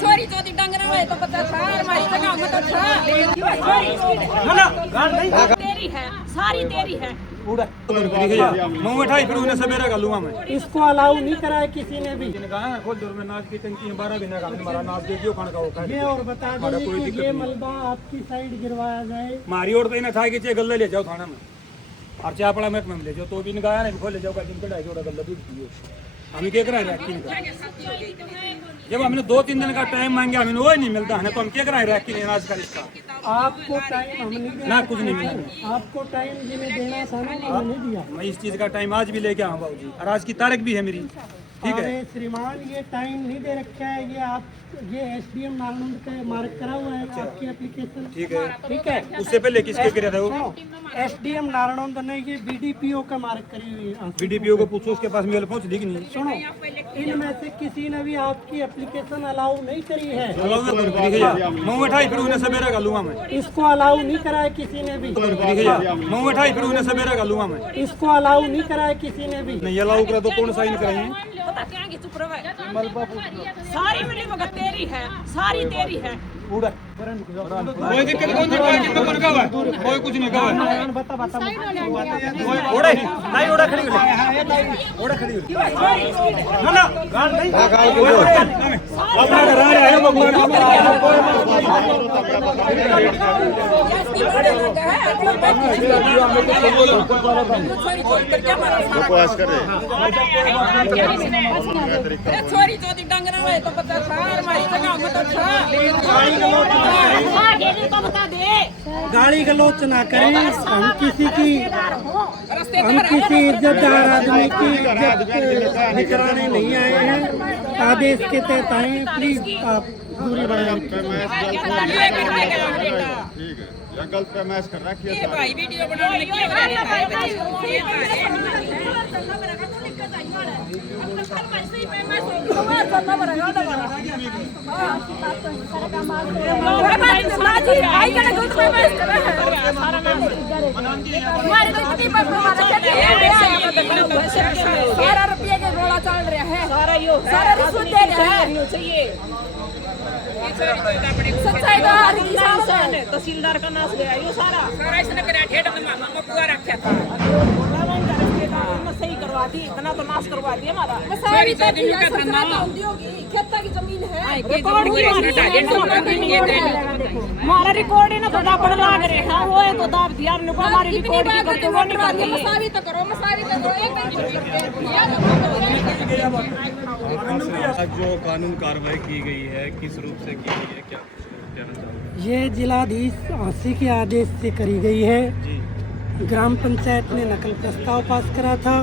छोरी चौथी डंगरा में तो पता था हमारी जगह में तो था तेरी है सारी तेरी है मुंह उठाई फिर उन्हें सवेरा कर लूंगा मैं। इसको अलाउ नहीं करा है किसी ने भी। कहा खोल दूर में नाच की टंकी 12 महीने का हमारा नाच देखियो खान का वो ये और बता दीजिए कि ये मलबा आपकी साइड गिरवाया जाए। मारी ओर तो इन्हें था कि गल्ला ले जाओ थाना में और चापड़ा महकमे में ले जाओ तो भी गाया नहीं खोल ले जाओ दिन कढ़ाई जोड़ा गल्ला दूध पियो हमें क्या कराए रैकिंग का जब हमने 2-3 दिन का टाइम मांगे हमें वो नहीं मिलता है तो हम क्या कराए रैकिंग अनाज का इसका आपको टाइम हमने ना कुछ नहीं मिला आपको टाइम जिन्हें देना था ना हमने दिया। मैं इस चीज का टाइम आज भी लेके आऊँ बाबूजी और आज की तारीख भी है मेरी ठीक है। अरे श्रीमान ये टाइम नहीं दे रखा है ये आप ये एसडीएम नालंद का मार्क करा हुआ है आपकी एप्लीकेशन ठीक है है। उससे पहले किसके गिरा था वो एसडीएम नारायण ने ये बीडीपीओ का मार्क करी हुई है। बीडीपीओ को पूछो उसके पास मेल पहुंच दी कि नहीं। सुनो इनमें से किसी ने भी आपकी एप्लीकेशन अलाउ नहीं करी है। मुंह उठाई फिर उन्हें सवेरा कर लूंगा मैं। इसको अलाउ नहीं करा है किसी ने भी। मुंह उठाई फिर उन्हें सवेरा कर लूंगा मैं। इसको अलाउ नहीं करा है किसी ने भी। नहीं अलाउ करा तो कौन साइन कराएंगे। पता क्या कि चुप रहो सारी मिली मगर तेरी है सारी तेरी है कोई दिक्कत कौन सी कोई दिक्कत कौन का है कोई कुछ नहीं कहा बता ओड़े नहीं ओड़ा खड़ी हो ओड़ा खड़ी हो ना ना गाल नहीं अपना घर आ रहा है भगवान बकवास कर रहे छोरी चौथी डंगरा में तो पता था हमारी जगह में तो था गाली गलौच ना करें। हम किसी इज्जतदार आदमी की इज्जत निकराने नहीं आए हैं। आदेश के तहत आए हैं। प्लीज आप दूरी बनाएं। गलत पे मैच कर रखिए भाई वीडियो बनाने में क्या कर रहे सारा रुपये के रोड़ा चल रहा है सारा रिश्वत दे रहा है सच्चाई तहसीलदार का नाश ले आयो सारा इसने करा ठेठ में मामा पुआ रखा था सही करवा दी इतना तो नाश करवा दिया हमारा सारी जमीन का था होगी खेता की जमीन है रिकॉर्ड हमारा रिकॉर्ड है ना तो दापड़ लाग रहे हैं वो है तो दाब दिया हमने को हमारी रिकॉर्ड की करते वो निकाल दिया मसावी तो करो जो कानून कार्रवाई की गई है किस रूप से की गई है क्या कहना चाहोगे। ये जिलाधीश आसी के आदेश से करी गई है। ग्राम पंचायत ने नकल प्रस्ताव पास करा था।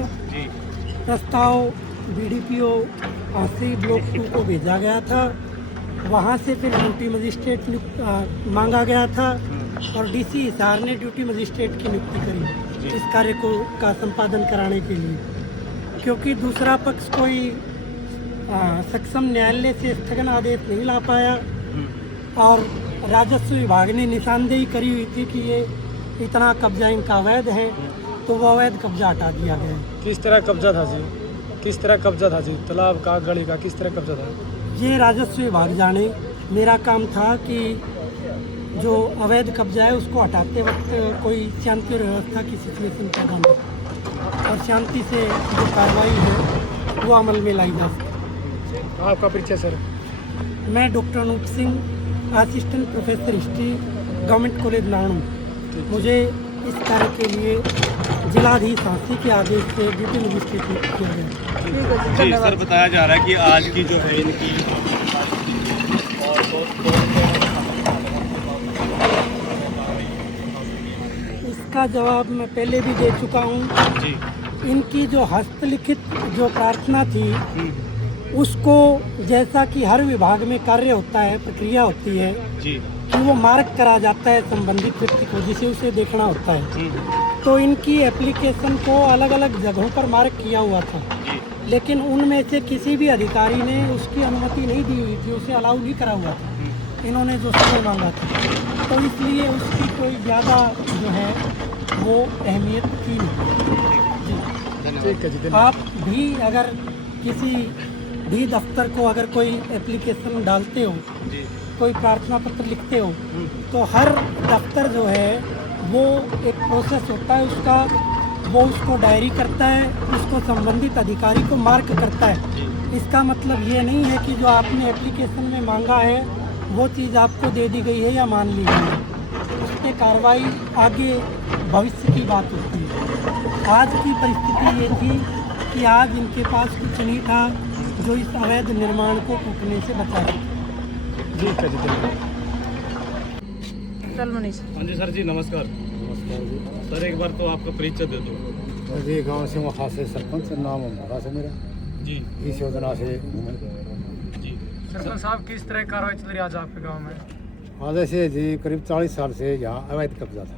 प्रस्ताव बीडीपीओ आसी ब्लॉक 2 को भेजा गया था। वहाँ से फिर ड्यूटी मजिस्ट्रेट मांगा गया था और डीसी हिसार ने ड्यूटी मजिस्ट्रेट की नियुक्ति करी इस कार्य को का संपादन कराने के लिए। क्योंकि दूसरा पक्ष कोई सक्षम न्यायालय से स्थगन आदेश नहीं ला पाया और राजस्व विभाग ने निशानदेही करी हुई थी कि ये इतना कब्जा इनका अवैध है तो वो अवैध कब्जा हटा दिया गया। किस तरह कब्जा था जी किस तरह कब्जा था जी तालाब का गली का किस तरह कब्जा था ये राजस्व विभाग जाने। मेरा काम था कि जो अवैध कब्जा है उसको हटाते वक्त कोई शांति और व्यवस्था की सिचुएशन पैदा न और शांति से जो कार्रवाई है वो अमल में लाई जा सके। आपका परिचय सर। मैं doctor Anoop Singh assistant professor history government college Narayan. मुझे इस कार्य के लिए जिलाधीश आसी के आदेश से ड्यूटी मजिस्ट्रेट नियुक्त किया गया। जी सर बताया जा रहा है कि आज की जो है इनकी इसका जवाब मैं पहले भी दे चुका हूँ। इनकी जो हस्तलिखित जो प्रार्थना थी उसको जैसा कि हर विभाग में कार्य होता है प्रक्रिया होती है कि वो मार्क करा जाता है संबंधित व्यक्ति को जिसे उसे देखना होता है। तो इनकी एप्लीकेशन को अलग अलग जगहों पर मार्क किया हुआ था लेकिन उनमें से किसी भी अधिकारी ने उसकी अनुमति नहीं दी हुई थी उसे अलाउ नहीं करा हुआ था। इन्होंने जो समय मांगा था तो इसलिए उसकी कोई ज़्यादा जो है वो अहमियत थी नहीं। जी आप भी अगर किसी भी दफ्तर को अगर कोई एप्लीकेशन डालते हो, कोई प्रार्थना पत्र लिखते हो, तो हर दफ्तर जो है वो एक प्रोसेस होता है उसका, वो उसको डायरी करता है, उसको संबंधित अधिकारी को मार्क करता है। इसका मतलब ये नहीं है कि जो आपने एप्लीकेशन में मांगा है वो चीज़ आपको दे दी गई है या मान ली गई है, उस पर कार्रवाई आगे भविष्य की बात होती है। आज की परिस्थिति ये थी कि आज इनके पास कुछ नहीं था जो इस अवैध निर्माण को टूटने से बचा सके। जी चल मनीष। हाँ जी सर जी, नमस्कार। सर एक बार तो आपका परिचय दे दो। जी, गांव से वहाँ से सरपंच, नाम होगा से मेरा जी इस योजना से जी। सरपंच साहब, किस तरह कार्रवाई चल रही है आज आपके गांव में? आज ऐसे जी करीब 40 साल से यहाँ अवैध कब्जा था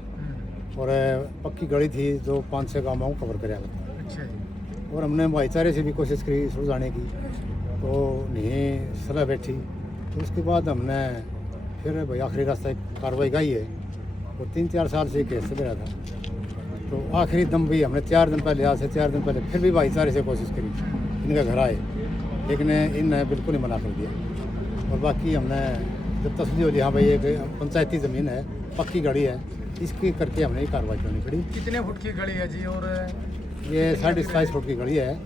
और पक्की गली थी जो 5-6 गाँवों को कवर कराया करता। अच्छा जी। और हमने भाईचारे से भी कोशिश करी सुलझाने की, तो नहीं सलाह बैठी। तो उसके बाद हमने फिर भाई आखिरी रास्ता एक कार्रवाई गाई है। वो 3-4 साल से केस चल रहा था, तो आखिरी दम भी हमने 4 दिन पहले, आज से 4 दिन पहले फिर भी भाईचारे से कोशिश करी, इनका घर आए, लेकिन इनने बिल्कुल ही मना कर दिया। और बाकी हमने जब तस्वीर हो ली, हाँ भाई एक पंचायती ज़मीन है, पक्की गली है, इसकी करके हमने ये कार्रवाई करनी पड़ी। कितने फुट की गली है जी? और ये 27.5 फुट की गली है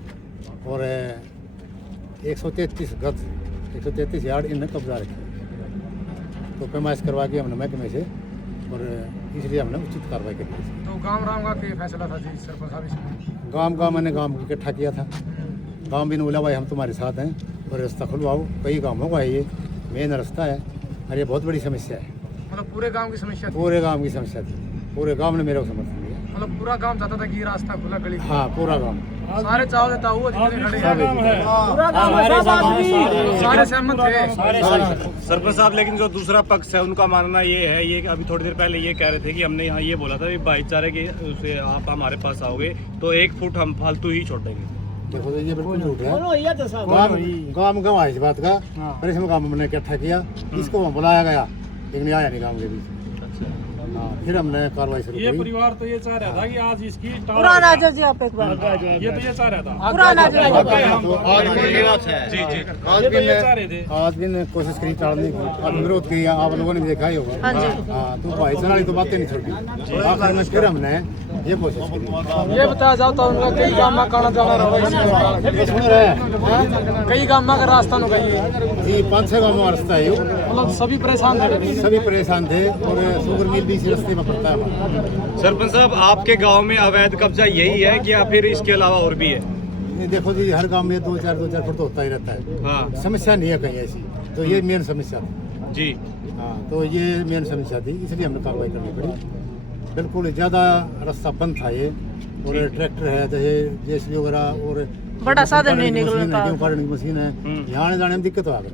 और 133 गज, 133 यार्ड इनने कब्जा रखा है। तो पैमाइश करवा के हमने महकमे से, और इसलिए हमने उचित कार्रवाई करी। तो गांव राम का क्या फैसला था जी सरपंच साहब इसमें? गांव मैंने गांव को इकट्ठा किया था। गांव भी ने बोला भाई हम तुम्हारे साथ हैं और रास्ता खुलवाओ। कई गाँवों का है, ये मेन रास्ता है और ये बहुत बड़ी समस्या है। मतलब पूरे गांव की समस्या थी? पूरे गांव की समस्या थी, पूरे गांव ने मेरा समर्थन दिया। मतलब पूरा गांव चाहता था कि ये रास्ता खुला गली का? हाँ, पूरा गांव सारे चाव देता हुआ जितने खड़े हैं सब सारे सहमत थे। सरपंच साहब, लेकिन जो दूसरा पक्ष है उनका मानना ये है, ये अभी थोड़ी देर पहले ये कह रहे थे कि हमने यहाँ ये बोला था कि भाईचारे के उसे आप हमारे पास आओगे तो 1 फुट हम फालतू ही छोड़ देंगे। देखो ये बिल्कुल झूठ है। गाँव है इस बात का, पर इसमें गाँव हमने इकट्ठा किया, इसको बुलाया गया लेकिन आया नहीं गाँव के बीच। हाँ, फिर हमने कार्रवाई शुरू ये की। परिवार तो ये चाह रहा था कि आज इसकी पुराना जी आप एक बार ये तो ये चाह रहा था। पुराना तो आज जी जी। आज भी ने कोशिश करी टालने की, आज विरोध किया, आप लोगों ने भी देखा ही होगा। हाँ, तो भाईचारा वाली तो बातें नहीं छोड़ी। आखिर में फिर हमने ये कोशिश की। ये बताया जाओ तो उनका कई गांव में काना जाना रहा ये सुन रहे हैं? कई गांव में का रास्ता नु गई जी 5-6 गाँव में रास्ता है, मतलब सभी परेशान थे। सभी परेशान थे और शुगर मिल भी इस रास्ते में पड़ता है हमारा। सरपंच साहब, आपके गांव में अवैध कब्जा यही है कि या फिर इसके अलावा और भी है? ये देखो जी, हर गांव में 2-4 फुट तो होता ही रहता है। हाँ समस्या नहीं है कहीं ऐसी, तो ये मेन समस्या थी। जी। हाँ, तो ये मेन समस्या थी, इसलिए हमने कार्रवाई करनी पड़ी। बिल्कुल ज़्यादा रास्ता बंद था ये, और ट्रैक्टर है जैसे जेसीबी वगैरह और बड़ा साधन नहीं निकल मशीन है, रहा। गेहूं काटने की मशीन है, यहाँ आने जाने में दिक्कत आ गई।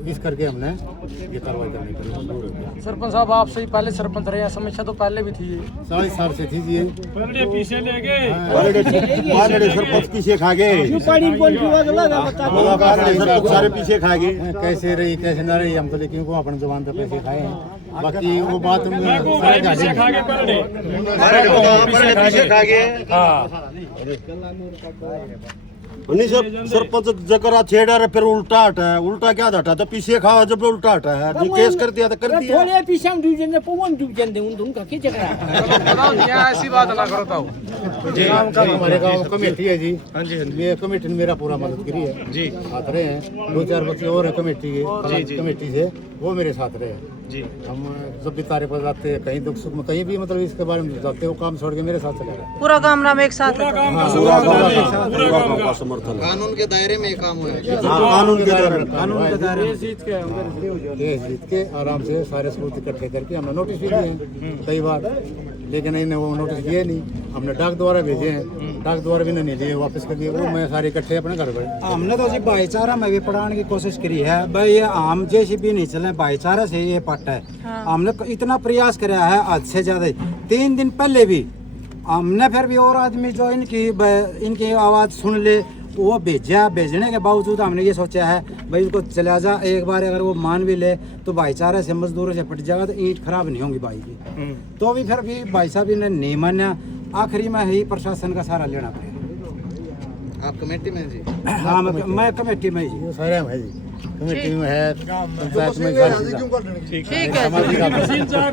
इस करके हमने ये कार्रवाई करनी पड़ी, मजबूर हो गया। सरपंच साहब, आप से पहले सरपंच रहे हैं, समस्या तो पहले भी थी। 40 साल से थी जी ये। पहले पीछे ले गए सरपंच पीछे खा गए, सारे पीछे खा गए। कैसे रही कैसे ना रही, हम तो लेकिन को अपने जवान पे पैसे खाए हैं। बाकी वो बात पीछे खा गए पहले पीछे खा गए। सरपंच जकरा छेड़ा रे फिर उल्टा हटा है। उल्टा क्या हटा तो पीछे खाओ, जब उल्टा हटा है जो केस कर दिया तो कर दिया। थोड़े पीछे हम डिवीजन में पवन डिवीजन दे उनका क्या चक्कर है? ऐसी बात ना करो तो गाँव का हमारे गाँव कमेटी है जी। हाँ जी, ये कमेटी ने मेरा पूरा मदद करी है जी। साथ रहे हैं, 2-4 बच्चे और है कमेटी के, कमेटी से वो मेरे साथ रहे हैं जी। हम जब भी तारे पर जाते हैं, कहीं दुख सुख में कहीं भी, मतलब इसके बारे में जाते हैं, वो काम छोड़ के मेरे साथ चले गए। पूरा काम राम एक साथ है। कानून के दायरे में काम हुआ है। कानून के दायरे में जीत के आराम से सारे सबूत इकट्ठे करके हमने नोटिस भी दिए हैं कई बार, लेकिन इन्हें वो नोटिस दिए नहीं। हमने डाक द्वारा भेजे हैं, डाक द्वारा भी नहीं लिए, वापस कर दिए। वो मैं सारे इकट्ठे अपने घर पर। हमने तो जी भाईचारा में भी पढ़ाने की कोशिश करी है भाई, ये आम जैसे भी नहीं चले, भाईचारा से ये पट है। हमने इतना प्रयास कराया है आज से ज्यादा। 3 दिन पहले भी हमने फिर भी और आदमी जो इनकी आवाज़ सुन ले वो भेजने के बावजूद हमने ये सोचा है भाई उसको चला जा, एक बार अगर वो मान भी ले तो भाईचारे से मजदूरों से पट जाएगा तो ईंट खराब नहीं होंगी भाई की। तो भी फिर भी भाई साहब ने नहीं माना, आखिरी में ही प्रशासन का सहारा लेना पड़ेगा। आप कमेटी में जी? हाँ मैं कमेटी में जी। ये सारे में है जी, कमेटी में है, पंचायत में ठीक है।